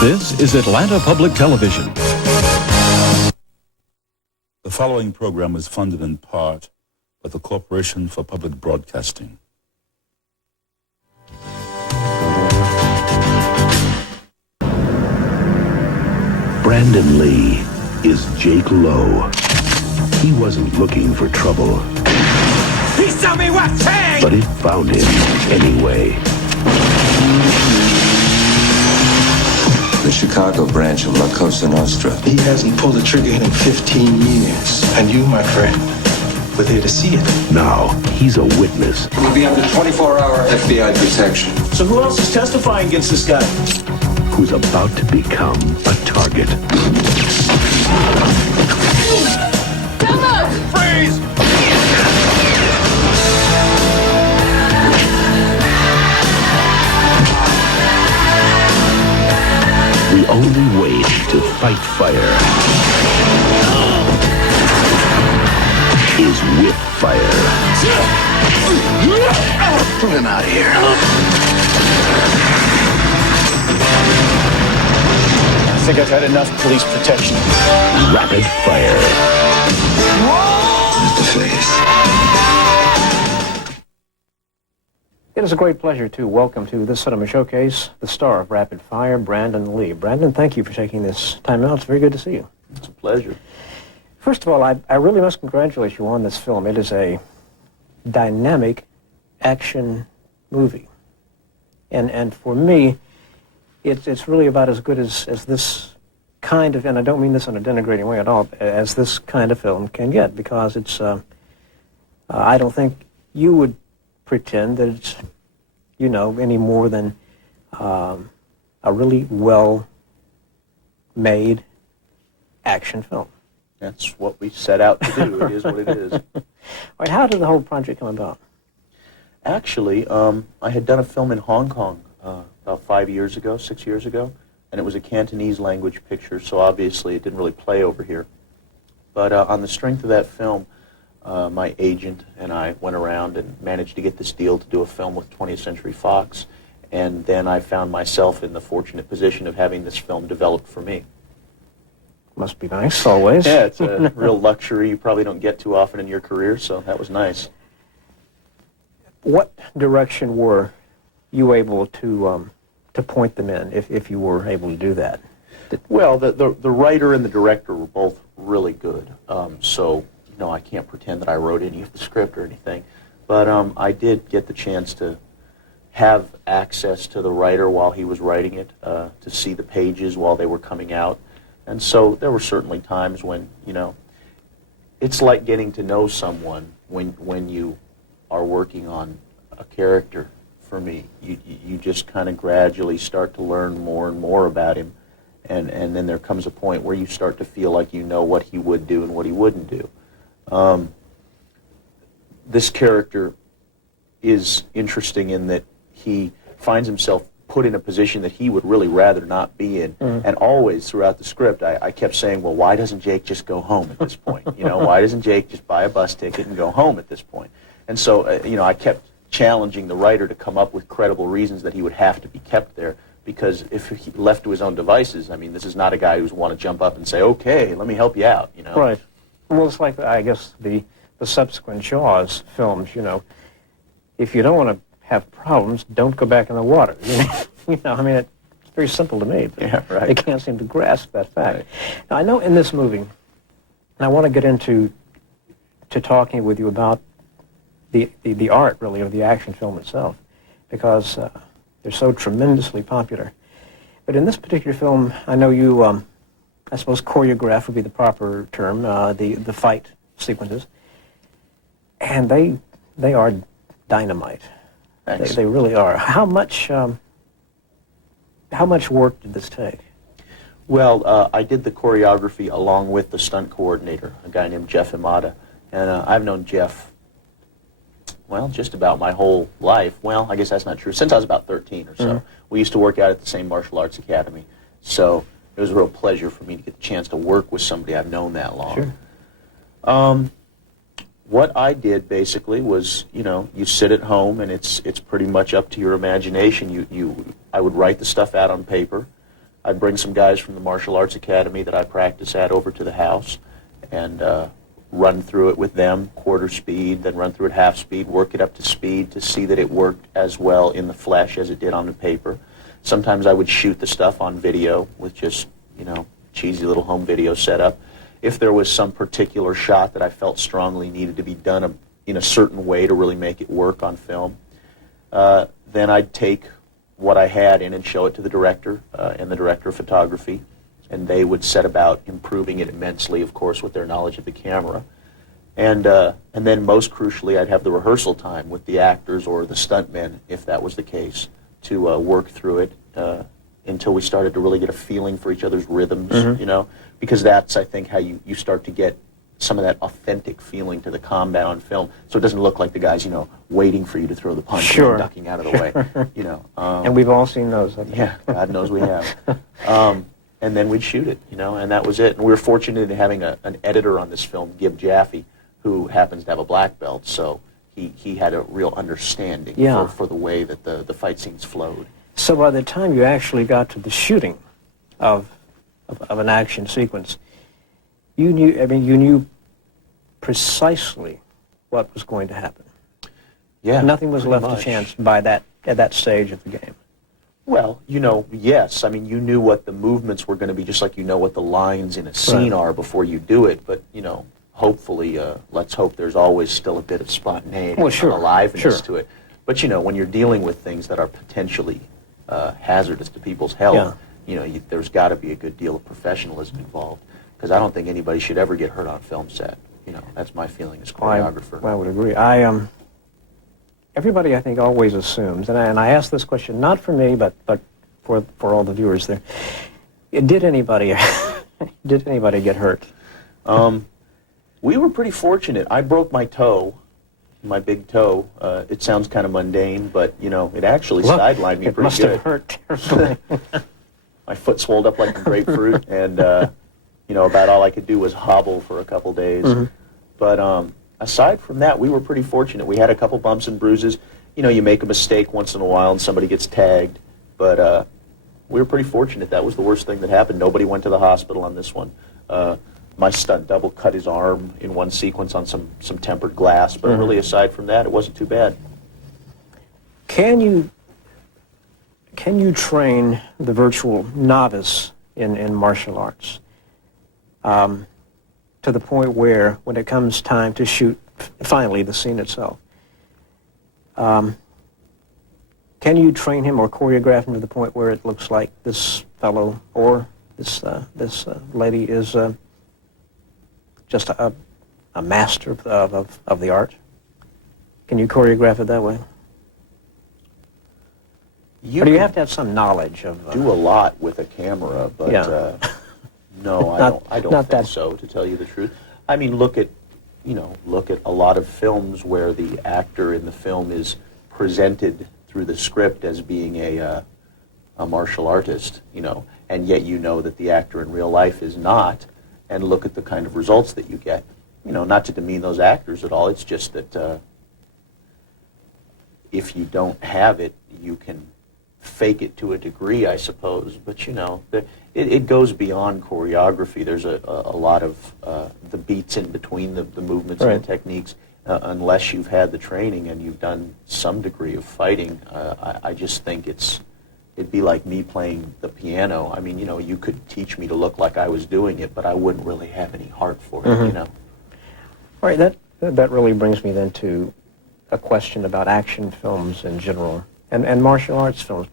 This is Atlanta Public Television. The following program is funded in part by the Corporation for Public Broadcasting. Brandon Lee is Jake Lowe. He wasn't looking for trouble. He saw me what tag! But it found him anyway. The Chicago branch of La Cosa Nostra. He hasn't pulled the trigger in 15 years. And you, my friend, were there to see it. Now, he's a witness. We'll be under 24-hour FBI protection. So who else is testifying against this guy? Who's about to become a target. Freeze! The only way to fight fire is with fire. Get him out of here. I think I've had enough police protection. Rapid fire. At the face. It is a great pleasure to welcome to this cinema showcase the star of Rapid Fire, Brandon Lee. Brandon, thank you for taking this time out. It's very good to see you. It's a pleasure. First of all, I really must congratulate you on this film. It is a dynamic action movie. And for me, it's really about as good as this kind of, and I don't mean this in a denigrating way at all, as this kind of film can get, because it's, I don't think you would pretend that it's, you know, any more than a really well-made action film. That's what we set out to do. It is what it is. All right, how did the whole project come about? Actually, I had done a film in Hong Kong about 6 years ago, and it was a Cantonese language picture, so obviously it didn't really play over here. But on the strength of that film, my agent and I went around and managed to get this deal to do a film with 20th Century Fox, and then I found myself in the fortunate position of having this film developed for me. Must be nice, always. Yeah, it's a real luxury you probably don't get too often in your career, so that was nice. What direction were you able to point them in, if you were able to do that? Well, the writer and the director were both really good, so no, I can't pretend that I wrote any of the script or anything, but I did get the chance to have access to the writer while he was writing it, to see the pages while they were coming out, and so there were certainly times when, you know, it's like getting to know someone when you are working on a character. For me, you just kind of gradually start to learn more and more about him, and then there comes a point where you start to feel like you know what he would do and what he wouldn't do. This character is interesting in that he finds himself put in a position that he would really rather not be in. And always throughout the script, I kept saying, well, why doesn't Jake just go home at this point? You know, why doesn't Jake just buy a bus ticket and go home at this point? And so, you know, I kept challenging the writer to come up with credible reasons that he would have to be kept there, because if he left to his own devices, I mean, this is not a guy who's want to jump up and say, okay, let me help you out, you know? Right. Well, it's like, I guess, the subsequent Jaws films, you know, if you don't want to have problems, don't go back in the water. You know, I mean, it's very simple to me, but yeah, right. They can't seem to grasp that fact. Right. Now, I know in this movie, and I want to get into talking with you about the art, really, of the action film itself, because they're so tremendously popular. But in this particular film, I know you, I suppose choreograph would be the proper term, the fight sequences, and they are dynamite. Thanks. They really are. How much work did this take? Well, I did the choreography along with the stunt coordinator, a guy named Jeff Imada, and I've known Jeff, well, just about my whole life. Well, I guess that's not true. Since I was about 13 or so. Mm-hmm. We used to work out at the same martial arts academy. So it was a real pleasure for me to get the chance to work with somebody I've known that long. Sure. What I did basically was, you know, you sit at home and it's pretty much up to your imagination. I would write the stuff out on paper, I'd bring some guys from the martial arts academy that I practice at over to the house and run through it with them, quarter speed, then run through it half speed, work it up to speed to see that it worked as well in the flesh as it did on the paper. Sometimes I would shoot the stuff on video with just, cheesy little home video setup. If there was some particular shot that I felt strongly needed to be done in a certain way to really make it work on film, then I'd take what I had in and show it to the director and the director of photography, and they would set about improving it immensely, of course, with their knowledge of the camera. And then most crucially, I'd have the rehearsal time with the actors or the stuntmen, if that was the case, to work through it until we started to really get a feeling for each other's rhythms, because that's, I think, how you start to get some of that authentic feeling to the combat on film, so it doesn't look like the guys, waiting for you to throw the punch Sure. and ducking out of the way, And we've all seen those, I think. Yeah, God knows we have. And then we'd shoot it, and that was it. And we were fortunate in having an editor on this film, Gib Jaffe, who happens to have a black belt, so he had a real understanding for the way that the fight scenes flowed. So by the time you actually got to the shooting of an action sequence, you knew precisely what was going to happen. Yeah, nothing was left much to chance at that stage of the game. Well, yes. I mean, you knew what the movements were going to be, just like you know what the lines in a scene are before you do it. But, hopefully, let's hope there's always still a bit of spontaneity and aliveness to it. But, when you're dealing with things that are potentially hazardous to people's health, there's got to be a good deal of professionalism involved. Because I don't think anybody should ever get hurt on film set. That's my feeling as choreographer. I would agree. Everybody, I think, always assumes, and I ask this question not for me, but for all the viewers there. Did anybody get hurt? We were pretty fortunate. I broke my toe, my big toe. It sounds kind of mundane, but it actually sidelined me pretty good. It must have hurt terribly. My foot swelled up like a grapefruit, and about all I could do was hobble for a couple days. But aside from that, we were pretty fortunate. We had a couple bumps and bruises. You make a mistake once in a while and somebody gets tagged. But we were pretty fortunate. That was the worst thing that happened. Nobody went to the hospital on this one. My stunt double cut his arm in one sequence on some tempered glass. But really, aside from that, it wasn't too bad. Can you train the virtual novice in martial arts to the point where, when it comes time to shoot, finally, the scene itself, can you train him or choreograph him to the point where it looks like this fellow or this lady is just a master of the art? Can you choreograph it that way? Or do you have to have some knowledge of... do a lot with a camera, but no, I don't think so, to tell you the truth. I mean, look at a lot of films where the actor in the film is presented through the script as being a martial artist, and yet that the actor in real life is not, and look at the kind of results that you get. Not to demean those actors at all, it's just that if you don't have it, you can fake it to a degree, I suppose, but it goes beyond choreography. There's a lot of the beats in between the movements and the techniques. Unless you've had the training and you've done some degree of fighting, I just think it'd be like me playing the piano. I mean, you could teach me to look like I was doing it, but I wouldn't really have any heart for it, All right, that really brings me then to a question about action films in general. And martial arts films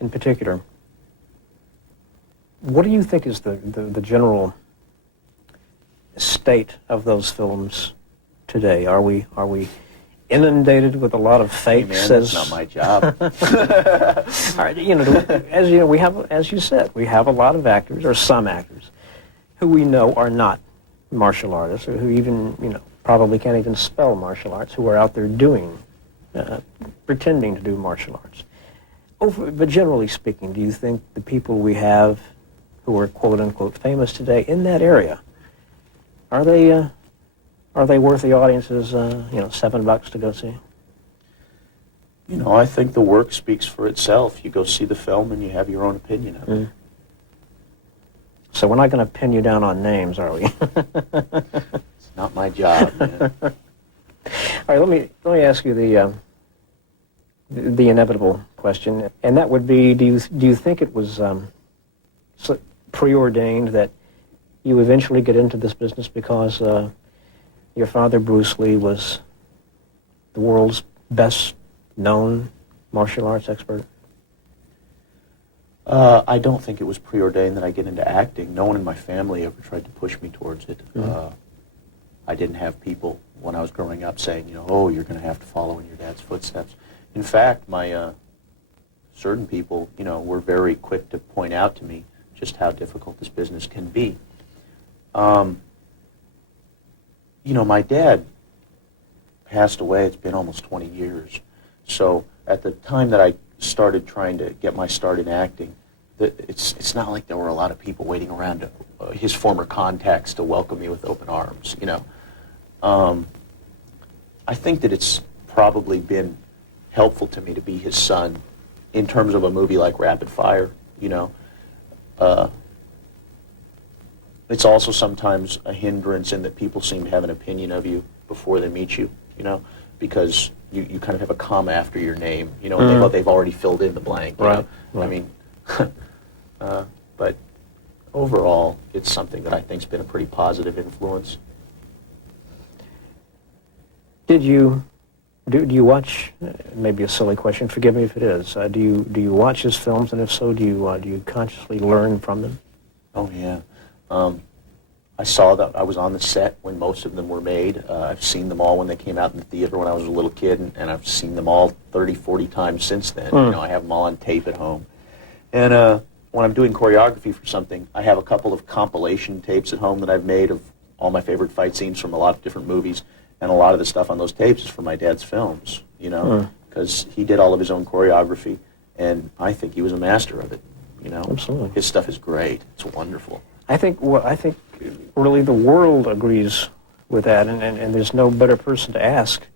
in particular. What do you think is the general state of those films today? Are we inundated with a lot of fakes? That's not my job. All right, we have, as you said, we have a lot of actors, or some actors, who we know are not martial artists, or who even probably can't even spell martial arts, who are out there pretending to do martial arts. But generally speaking, do you think the people we have who are quote-unquote famous today in that area, are they worth the audience's $7 to go see? I think the work speaks for itself. You go see the film and you have your own opinion of it. So we're not going to pin you down on names, are we? It's not my job, man. All right, let me ask you the inevitable question, and that would be: do you think it was preordained that you eventually get into this business because your father, Bruce Lee, was the world's best known martial arts expert? I don't think it was preordained that I get into acting. No one in my family ever tried to push me towards it. Mm-hmm. I didn't have people when I was growing up saying, oh, you're going to have to follow in your dad's footsteps. In fact, my certain people, were very quick to point out to me just how difficult this business can be. My dad passed away. It's been almost 20 years. So at the time that I started trying to get my start in acting, it's not like there were a lot of people waiting around his former contacts to welcome me with open arms. I think that it's probably been helpful to me to be his son in terms of a movie like Rapid Fire. It's also sometimes a hindrance in that people seem to have an opinion of you before they meet you, because you kind of have a comma after your name, and they've already filled in the blank. Right. I mean, but overall, it's something that I think's been a pretty positive influence. Do you watch? Maybe a silly question. Forgive me if it is. Do you watch his films, and if so, do you consciously learn from them? Oh yeah. I saw that I was on the set when most of them were made. I've seen them all when they came out in the theater when I was a little kid, and I've seen them all 30, 40 times since then. I have them all on tape at home. And when I'm doing choreography for something, I have a couple of compilation tapes at home that I've made of all my favorite fight scenes from a lot of different movies, and a lot of the stuff on those tapes is from my dad's films, because he did all of his own choreography, and I think he was a master of it, Absolutely. His stuff is great. It's wonderful. I think really the world agrees with that, and there's no better person to ask.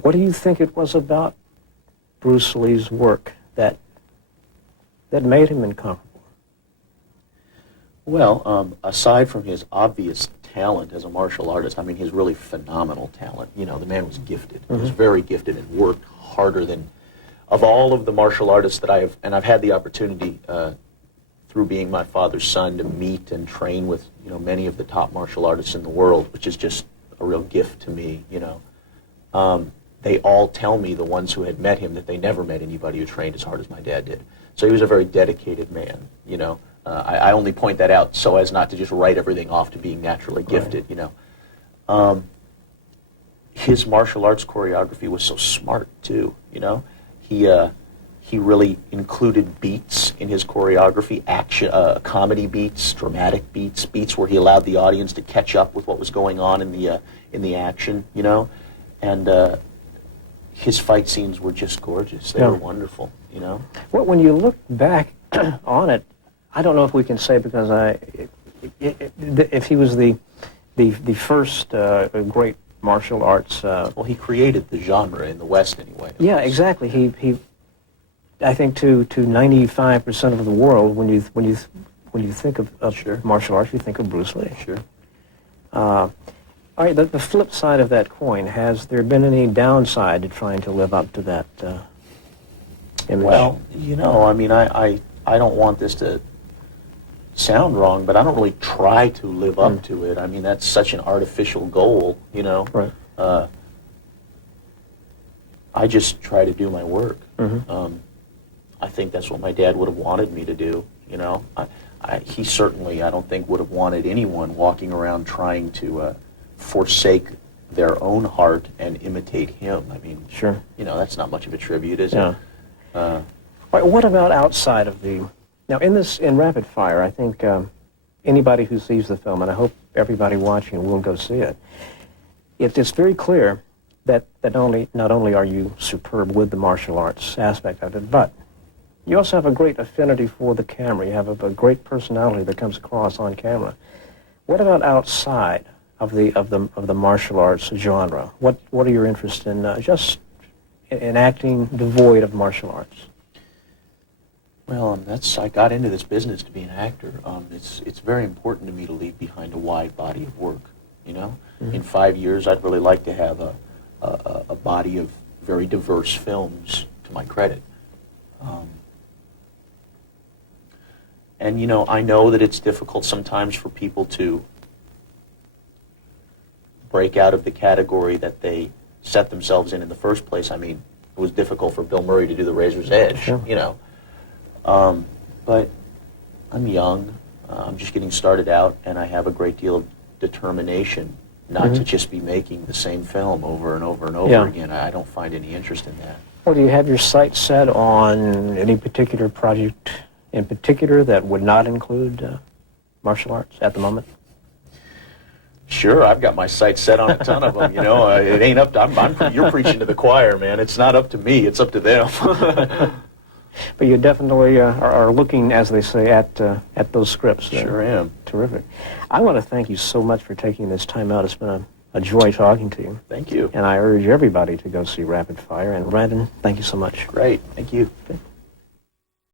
What do you think it was about Bruce Lee's work that made him incomparable? Well, aside from his obvious talent as a martial artist, I mean, his really phenomenal talent. The man was gifted. He was very gifted and worked harder than, of all of the martial artists that I've had the opportunity through being my father's son to meet and train with, many of the top martial artists in the world, which is just a real gift to me, They all tell me, the ones who had met him, that they never met anybody who trained as hard as my dad did. So he was a very dedicated man, I only point that out so as not to just write everything off to being naturally gifted, His martial arts choreography was so smart, too, He really included beats in his choreography, action, comedy beats, dramatic beats, beats where he allowed the audience to catch up with what was going on in the action, and his fight scenes were just gorgeous. They were wonderful, Well, when you look back on it, I don't know if we can say, because if he was the first great martial arts. Well, he created the genre in the West anyway. Yeah, exactly. He I think to 95% of the world, when you think of Sure. martial arts, you think of Bruce Lee. Sure. All right, the flip side of that coin, has there been any downside to trying to live up to that image? Well, I mean, I don't want this to sound wrong, but I don't really try to live up to it. I mean, that's such an artificial goal, Right. I just try to do my work. I think that's what my dad would have wanted me to do, He certainly, I don't think, would have wanted anyone walking around trying to forsake their own heart and imitate him. I mean, Sure. That's not much of a tribute, is Yeah. it? All right, what about outside of the... Now, in Rapid Fire, I think anybody who sees the film, and I hope everybody watching will go see it, it's very clear that not only are you superb with the martial arts aspect of it, but you also have a great affinity for the camera. You have a great personality that comes across on camera. What about outside of the martial arts genre? What are your interests in just in acting devoid of martial arts? Well, I got into this business to be an actor. It's very important to me to leave behind a wide body of work. You know, in 5 years, I'd really like to have a body of very diverse films to my credit. And you know, I know that it's difficult sometimes for people to break out of the category that they set themselves in the first place. I mean, it was difficult for Bill Murray to do The Razor's Edge, Sure. you know. But I'm young, I'm just getting started out, and I have a great deal of determination not to just be making the same film over and over and over again. I don't find any interest in that. Well, do you have your sights set on any particular project in particular that would not include martial arts at the moment? Sure, I've got my sights set on a ton of them. You know, it ain't up to you're preaching to the choir, man. It's not up to me; it's up to them. But you definitely are looking, as they say, at those scripts. Sure am. Terrific. I want to thank you so much for taking this time out. It's been a joy talking to you. Thank you. And I urge everybody to go see Rapid Fire. And Brandon, thank you so much. Great. Thank you. Okay.